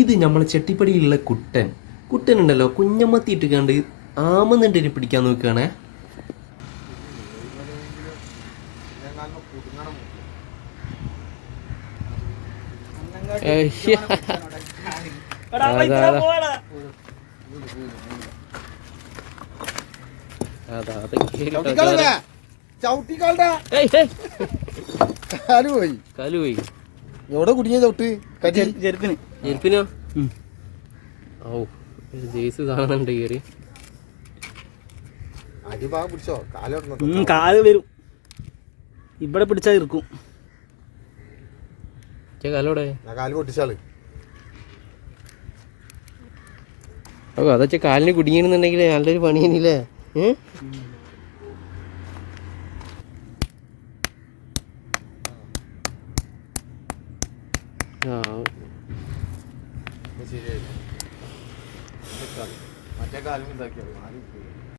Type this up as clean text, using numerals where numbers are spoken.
ഇത് നമ്മളെ ചെട്ടിപ്പടിയിലുള്ള കുട്ടനുണ്ടല്ലോ, കുഞ്ഞമ്മത്തി ഇട്ട് കണ്ട് ആമന്നിട്ട് പിടിക്കാൻ നോക്കുകയാണേ. എവിടെ കുടുങ്ങിയ ചവിട്ട് ചെരുപ്പിനോ? ഓ ജേസ് കാണുന്നുണ്ട് കയറി. കാല് വരും, ഇവിടെ പിടിച്ചാ ഇരിക്കും. കാലോടെ കാല് പൊട്ടിച്ചാള്. ഓ അതൊക്കെ കാലിന് കുടുങ്ങിയിരുന്നുണ്ടെങ്കിലേ നല്ലൊരു പണിയല്ലേ. മറ്റേ കാലും ഇതാക്കിയാൽ